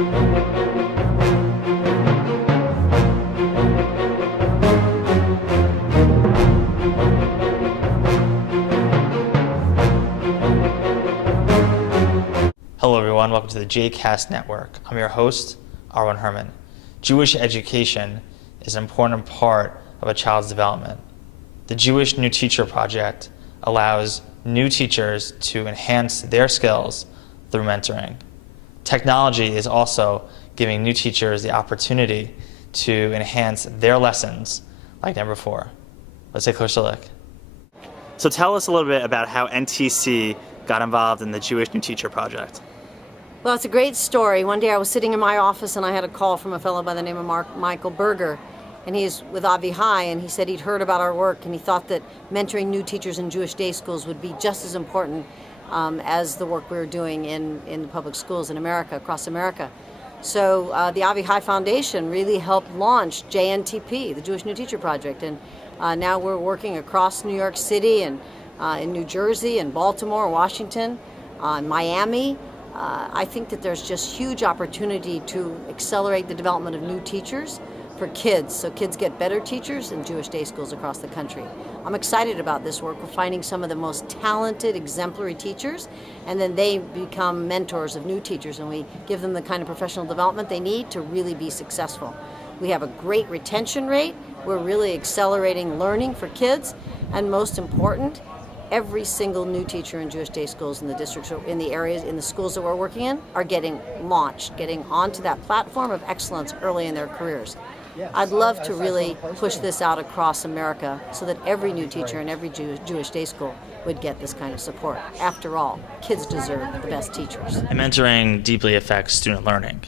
Hello everyone, welcome to the JCast Network. I'm your host, Arwen Herman. Jewish education is an important part of a child's development. The Jewish New Teacher Project allows new teachers to enhance their skills through mentoring. Technology is also giving new teachers the opportunity to enhance their lessons like never before. Let's take a closer look. So tell us a little bit about how NTC got involved in the Jewish New Teacher Project. Well, it's a great story. One day I was sitting in my office and I had a call from a fellow by the name of Michael Berger, and he's with Avi Chai, and he said he'd heard about our work and he thought that mentoring new teachers in Jewish day schools would be just as important as the work we were doing in the public schools in America, across America. So the Avi Chai Foundation really helped launch JNTP, the Jewish New Teacher Project, and now we're working across New York City and in New Jersey and Baltimore, Washington, Miami. I think that there's just huge opportunity to accelerate the development of new teachers for kids, so kids get better teachers in Jewish day schools across the country. I'm excited about this work. We're finding some of the most talented, exemplary teachers, and then they become mentors of new teachers, and we give them the kind of professional development they need to really be successful. We have a great retention rate. We're really accelerating learning for kids, and most important, every single new teacher in Jewish day schools in the districts, in the areas, in the schools that we're working in, are getting launched, getting onto that platform of excellence early in their careers. I'd love to really push this out across America so that every new teacher in every Jewish day school would get this kind of support. After all, kids deserve the best teachers. And mentoring deeply affects student learning.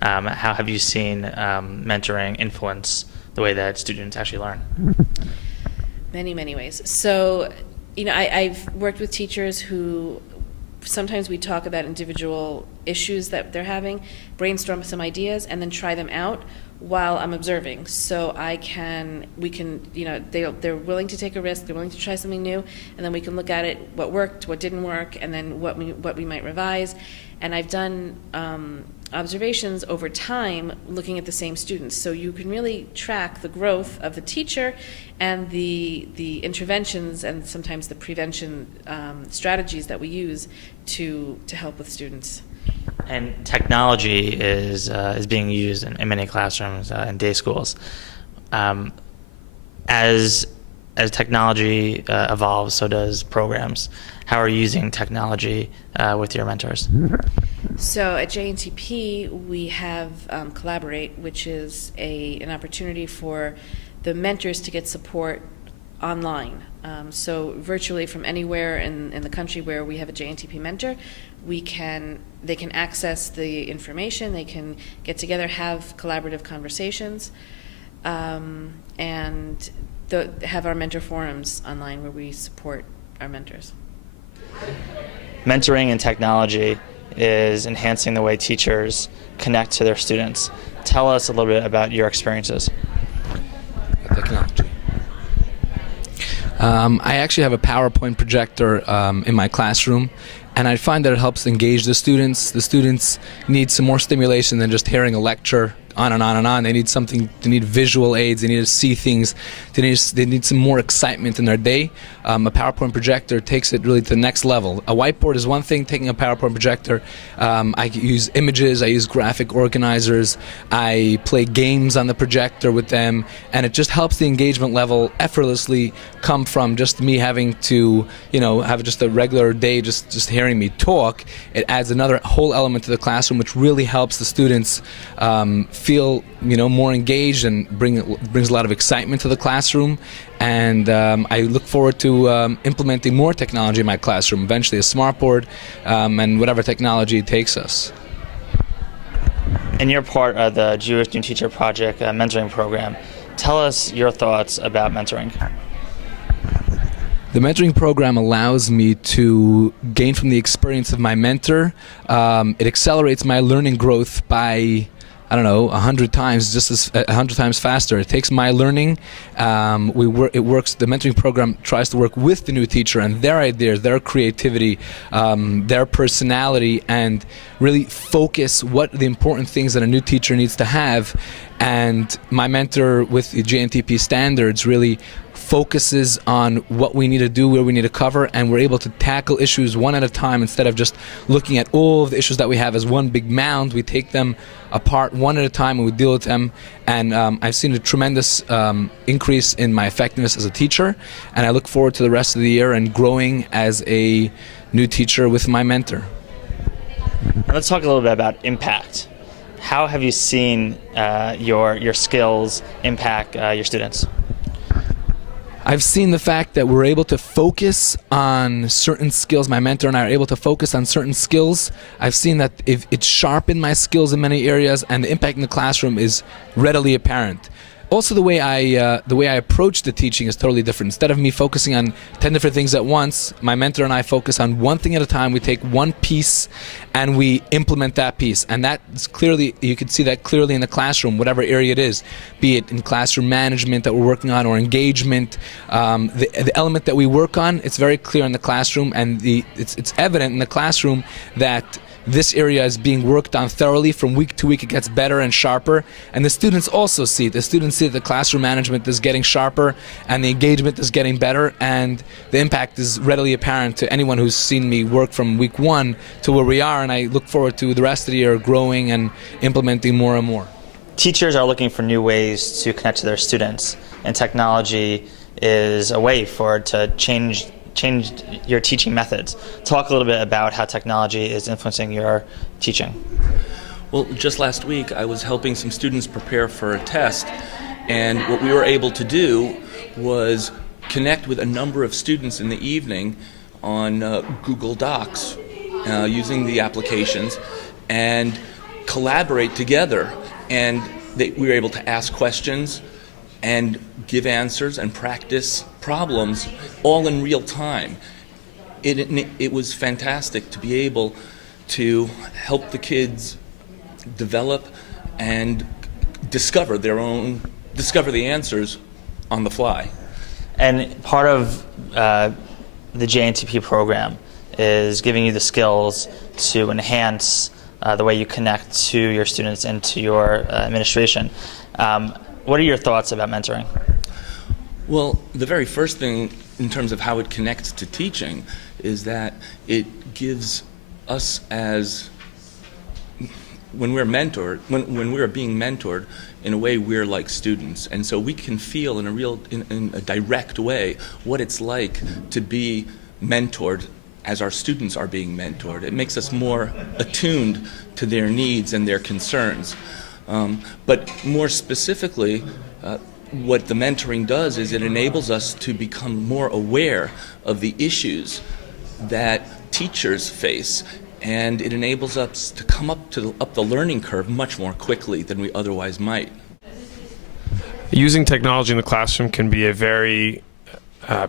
How have you seen mentoring influence the way that students actually learn? Many ways. So, I've worked with teachers who sometimes we talk about individual issues that they're having, brainstorm some ideas, and then try them out while I'm observing. So they're willing to take a risk, they're willing to try something new, and then we can look at it, what worked, what didn't work, and then what we might revise. And I've done observations over time looking at the same students. So you can really track the growth of the teacher and the interventions and sometimes the prevention strategies that we use to help with students. And technology is being used in many classrooms in day schools. As technology evolves, so does programs. How are you using technology with your mentors? So at JNTP, we have Collaborate, which is an opportunity for the mentors to get support online. So virtually from anywhere in the country where we have a JNTP mentor, they can access the information, they can get together, have collaborative conversations, and have our mentor forums online where we support our mentors. Mentoring and technology is enhancing the way teachers connect to their students. Tell us a little bit about your experiences. Technology. I actually have a PowerPoint projector in my classroom, and I find that it helps engage the students. The students need some more stimulation than just hearing a lecture on and on and on. They need something, they need visual aids, they need to see things, they need some more excitement in their day. A PowerPoint projector takes it really to the next level. A whiteboard is one thing, taking a PowerPoint projector, I use images, I use graphic organizers, I play games on the projector with them, and it just helps the engagement level effortlessly come from just me having to, have just a regular day just hearing me talk. It adds another whole element to the classroom which really helps the students feel more engaged and brings a lot of excitement to the classroom. And I look forward to implementing more technology in my classroom, eventually a smartboard and whatever technology takes us. And you're part of the Jewish New Teacher Project mentoring program. Tell us your thoughts about mentoring. The mentoring program allows me to gain from the experience of my mentor. It accelerates my learning growth by I don't know, 100 times, just as 100 times faster. It takes my learning. It works. The mentoring program tries to work with the new teacher and their ideas, their creativity, their personality, and really focus what the important things that a new teacher needs to have. And my mentor with the JNTP standards really focuses on what we need to do, where we need to cover, and we're able to tackle issues one at a time instead of just looking at all of the issues that we have as one big mound. We take them apart one at a time and we deal with them. And I've seen a tremendous increase in my effectiveness as a teacher, and I look forward to the rest of the year and growing as a new teacher with my mentor. Now let's talk a little bit about impact. How have you seen your skills impact your students? I've seen the fact that we're able to focus on certain skills. My mentor and I are able to focus on certain skills. I've seen that it sharpened my skills in many areas, and the impact in the classroom is readily apparent. Also, the way I approach the teaching is totally different. Instead of me focusing on 10 different things at once, my mentor and I focus on one thing at a time. We take one piece and we implement that piece. And that is clearly, you can see that clearly in the classroom, whatever area it is, be it in classroom management that we're working on or engagement. The element that we work on, it's very clear in the classroom, and it's evident in the classroom that this area is being worked on thoroughly. From week to week it gets better and sharper, and the students also see it. The students see that the classroom management is getting sharper and the engagement is getting better, and the impact is readily apparent to anyone who's seen me work from week 1 to where we are, and I look forward to the rest of the year growing and implementing more and more. Teachers are looking for new ways to connect to their students, and technology is a way to change your teaching methods. Talk a little bit about how technology is influencing your teaching. Well, just last week I was helping some students prepare for a test, and what we were able to do was connect with a number of students in the evening on Google Docs using the applications and collaborate together, and we were able to ask questions and give answers and practice problems all in real time. It was fantastic to be able to help the kids develop and discover the answers on the fly. And part of the JNTP program is giving you the skills to enhance the way you connect to your students and to your administration. What are your thoughts about mentoring? Well, the very first thing in terms of how it connects to teaching is that it gives us, as when we're mentored, when we're being mentored, in a way we're like students, and so we can feel in a direct way what it's like to be mentored as our students are being mentored. It makes us more attuned to their needs and their concerns. But more specifically, what the mentoring does is it enables us to become more aware of the issues that teachers face, and it enables us to come up the learning curve much more quickly than we otherwise might. Using technology in the classroom can be a very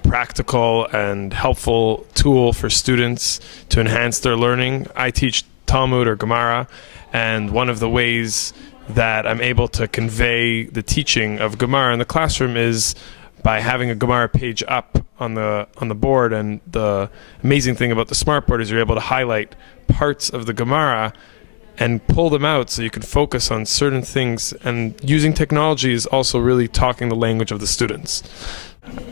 practical and helpful tool for students to enhance their learning. I teach Talmud or Gemara, and one of the ways that I'm able to convey the teaching of Gemara in the classroom is by having a Gemara page up on the board. And the amazing thing about the smartboard is you're able to highlight parts of the Gemara and pull them out so you can focus on certain things. And using technology is also really talking the language of the students.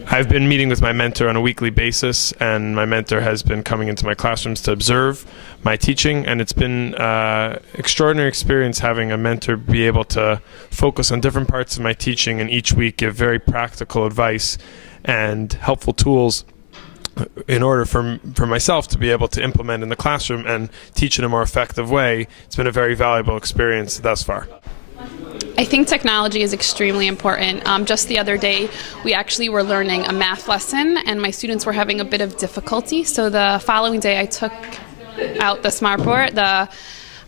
I've been meeting with my mentor on a weekly basis, and my mentor has been coming into my classrooms to observe my teaching, and it's been an extraordinary experience having a mentor be able to focus on different parts of my teaching and each week give very practical advice and helpful tools in order for myself to be able to implement in the classroom and teach in a more effective way. It's been a very valuable experience thus far. I think technology is extremely important. Just the other day, we actually were learning a math lesson, and my students were having a bit of difficulty. So the following day, I took out the smartboard, the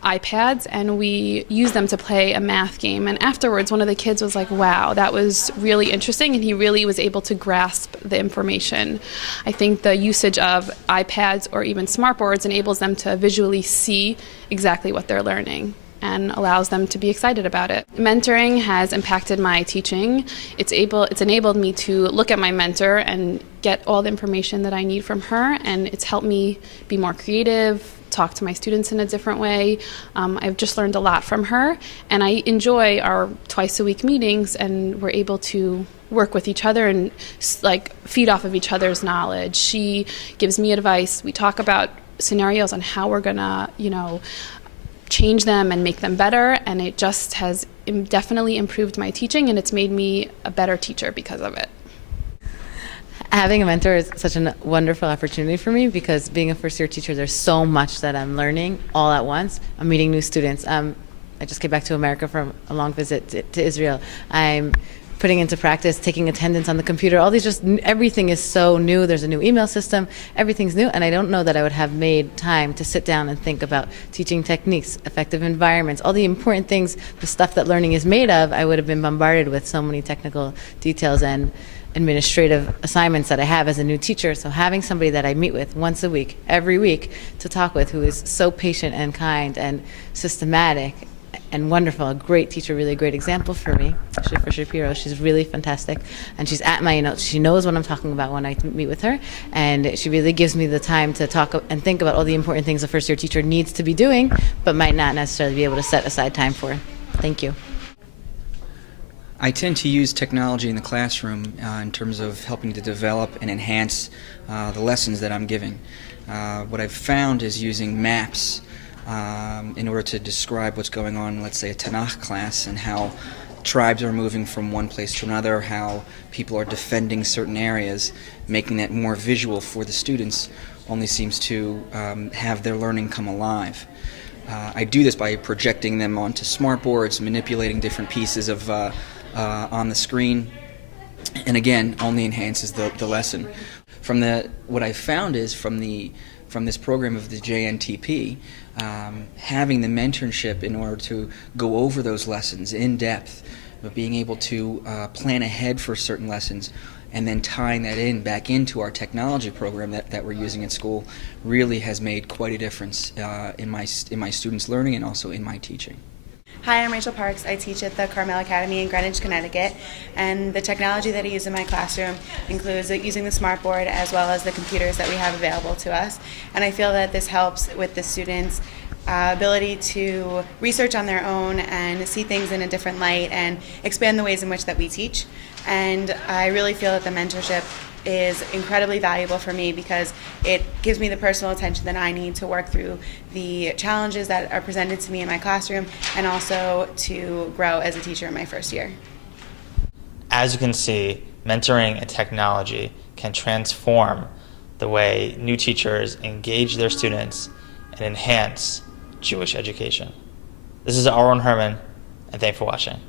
iPads, and we used them to play a math game. And afterwards, one of the kids was like, wow, that was really interesting, and he really was able to grasp the information. I think the usage of iPads or even smartboards enables them to visually see exactly what they're learning. and allows them to be excited about it. Mentoring has impacted my teaching. It's enabled me to look at my mentor and get all the information that I need from her, and it's helped me be more creative, talk to my students in a different way. I've just learned a lot from her, and I enjoy our twice-a-week meetings, and we're able to work with each other and feed off of each other's knowledge. She gives me advice. We talk about scenarios on how we're gonna, change them and make them better, and it just has definitely improved my teaching, and it's made me a better teacher because of it. Having a mentor is such a wonderful opportunity for me because being a first-year teacher, there's so much that I'm learning all at once. I'm meeting new students. I just came back to America from a long visit to Israel. I'm putting into practice, taking attendance on the computer. All these everything is so new. There's a new email system. Everything's new, and I don't know that I would have made time to sit down and think about teaching techniques, effective environments, all the important things, the stuff that learning is made of. I would have been bombarded with so many technical details and administrative assignments that I have as a new teacher. So having somebody that I meet with once a week, every week, to talk with, who is so patient and kind and systematic and wonderful, a great teacher, really a great example for me, especially for Shapiro. She's really fantastic, and she's at my notes. She knows what I'm talking about when I meet with her, and she really gives me the time to talk and think about all the important things a first-year teacher needs to be doing, but might not necessarily be able to set aside time for. Thank you. I tend to use technology in the classroom in terms of helping to develop and enhance the lessons that I'm giving. What I've found is using maps in order to describe what's going on, let's say a Tanakh class, and how tribes are moving from one place to another, how people are defending certain areas, making that more visual for the students only seems to have their learning come alive. I do this by projecting them onto smartboards, manipulating different pieces of on the screen, and again, only enhances the lesson. What I found is from this program of the JNTP, having the mentorship in order to go over those lessons in depth, but being able to plan ahead for certain lessons, and then tying that back into our technology program that we're using at school, really has made quite a difference in my students' learning and also in my teaching. Hi, I'm Rachel Parks. I teach at the Carmel Academy in Greenwich, Connecticut, and the technology that I use in my classroom includes using the smartboard as well as the computers that we have available to us. And I feel that this helps with the students' ability to research on their own and see things in a different light and expand the ways in which that we teach. And I really feel that the mentorship is incredibly valuable for me because it gives me the personal attention that I need to work through the challenges that are presented to me in my classroom and also to grow as a teacher in my first year. As you can see, mentoring and technology can transform the way new teachers engage their students and enhance Jewish education. This is Arwen Herman, and thanks for watching.